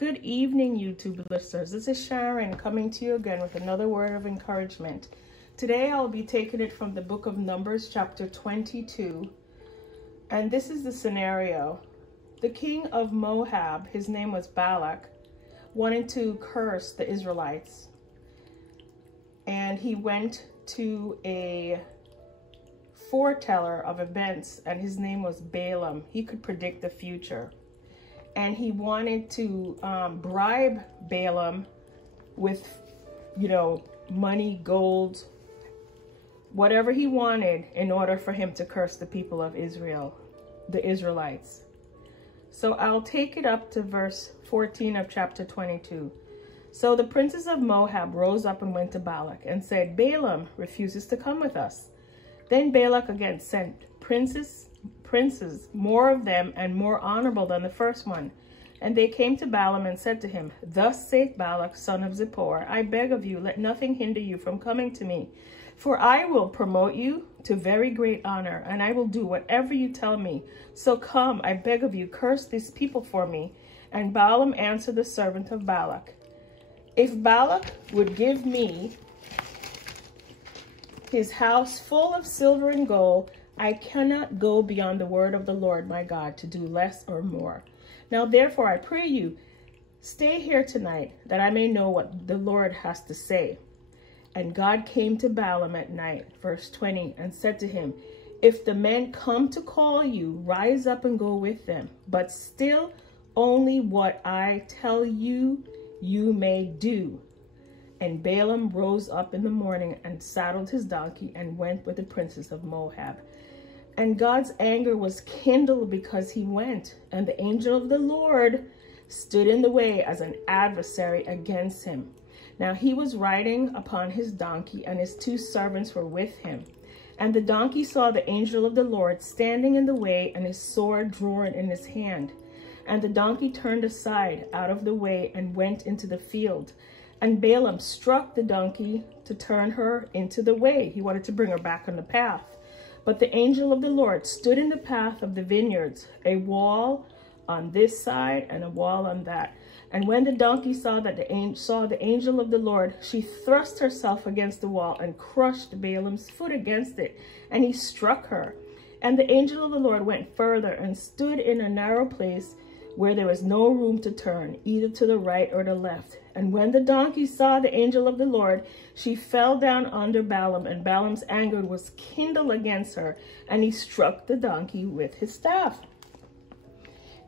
Good evening, YouTube listeners. This is Sharon coming to you again with another word of encouragement. Today I'll be taking it from the book of Numbers, chapter 22. And this is the scenario. The king of Moab, his name was Balak, wanted to curse the Israelites. And he went to a foreteller of events, and his name was Balaam. He could predict the future. And he wanted to bribe Balaam with, money, gold, whatever he wanted in order for him to curse the people of Israel, the Israelites. So I'll take it up to verse 14 of chapter 22. So the princes of Moab rose up and went to Balak and said, Balaam refuses to come with us. Then Balak again sent princes, more of them and more honorable than the first one. And they came to Balaam and said to him, Thus saith Balak, son of Zippor, I beg of you, let nothing hinder you from coming to me. For I will promote you to very great honor, and I will do whatever you tell me. So come, I beg of you, curse these people for me. And Balaam answered the servant of Balak, If Balak would give me his house full of silver and gold, I cannot go beyond the word of the Lord my God to do less or more. Now therefore I pray you, stay here tonight, that I may know what the Lord has to say. And God came to Balaam at night, verse 20, and said to him, If the men come to call you, rise up and go with them. But still only what I tell you, you may do. And Balaam rose up in the morning and saddled his donkey and went with the princes of Moab. And God's anger was kindled because he went, and the angel of the Lord stood in the way as an adversary against him. Now he was riding upon his donkey, and his two servants were with him. And the donkey saw the angel of the Lord standing in the way, and his sword drawn in his hand. And the donkey turned aside out of the way and went into the field. And Balaam struck the donkey to turn her into the way. He wanted to bring her back on the path. But the angel of the Lord stood in the path of the vineyards, a wall on this side and a wall on that. And when the donkey saw the angel of the Lord, she thrust herself against the wall and crushed Balaam's foot against it, and he struck her. And the angel of the Lord went further and stood in a narrow place where there was no room to turn, either to the right or the left. And when the donkey saw the angel of the Lord, she fell down under Balaam, and Balaam's anger was kindled against her, and he struck the donkey with his staff.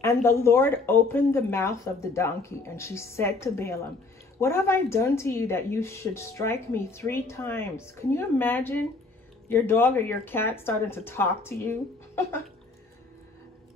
And the Lord opened the mouth of the donkey, and she said to Balaam, What have I done to you that you should strike me 3 times? Can you imagine your dog or your cat starting to talk to you?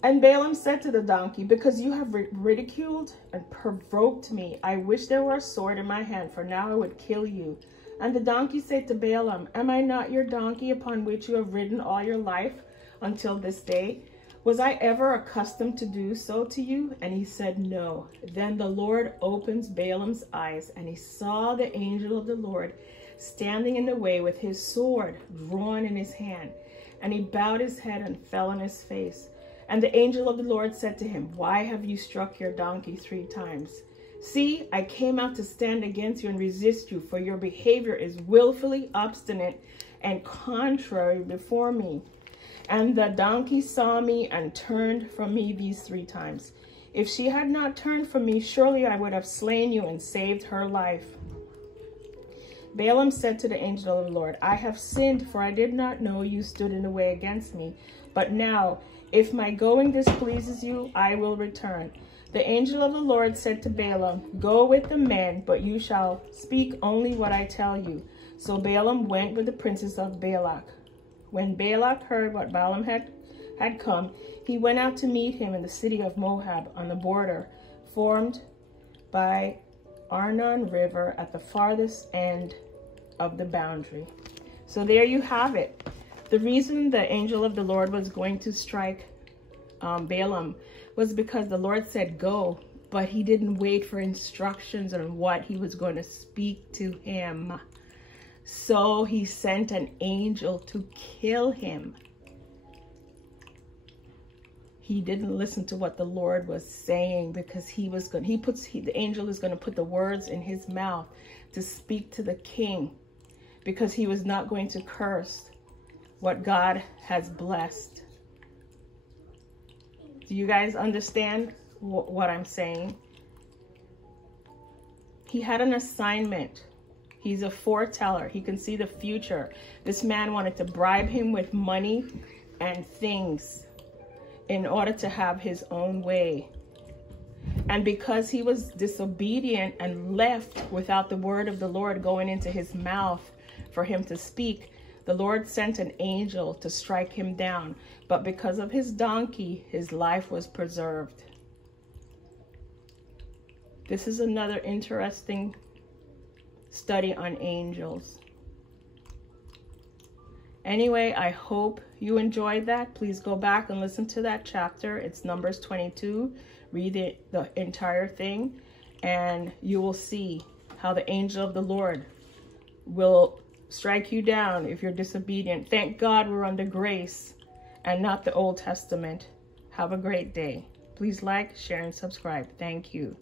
And Balaam said to the donkey, Because you have ridiculed and provoked me, I wish there were a sword in my hand, for now I would kill you. And the donkey said to Balaam, Am I not your donkey upon which you have ridden all your life until this day? Was I ever accustomed to do so to you? And he said, No. Then the Lord opens Balaam's eyes, and he saw the angel of the Lord standing in the way with his sword drawn in his hand. And he bowed his head and fell on his face. And the angel of the Lord said to him, Why have you struck your donkey 3 times? See, I came out to stand against you and resist you, for your behavior is willfully obstinate and contrary before me. And the donkey saw me and turned from me these 3 times. If she had not turned from me, surely I would have slain you and saved her life. Balaam said to the angel of the Lord, I have sinned, for I did not know you stood in the way against me. But now, if my going displeases you, I will return. The angel of the Lord said to Balaam, Go with the men, but you shall speak only what I tell you. So Balaam went with the princes of Balak. When Balak heard what Balaam had come, he went out to meet him in the city of Moab on the border, formed by Arnon River at the farthest end of the boundary. So there you have it. The reason the angel of the Lord was going to strike Balaam was because the Lord said go, but he didn't wait for instructions on what he was going to speak to him. So he sent an angel to kill him. he didn't listen to what the Lord was saying, because the angel is going to put the words in his mouth to speak to the king, because he was not going to curse what God has blessed. Do you guys understand what I'm saying? He had an assignment. He's a foreteller. He can see the future. This man wanted to bribe him with money and things in order to have his own way. And because he was disobedient and left without the word of the Lord going into his mouth for him to speak, the Lord sent an angel to strike him down. But because of his donkey, his life was preserved. This is another interesting study on angels. Anyway, I hope you enjoyed that. Please go back and listen to that chapter. It's Numbers 22. Read the entire thing, and you will see how the angel of the Lord will strike you down if you're disobedient. Thank God we're under grace and not the Old Testament. Have a great day. Please like, share, and subscribe. Thank you.